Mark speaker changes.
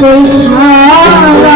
Speaker 1: 非常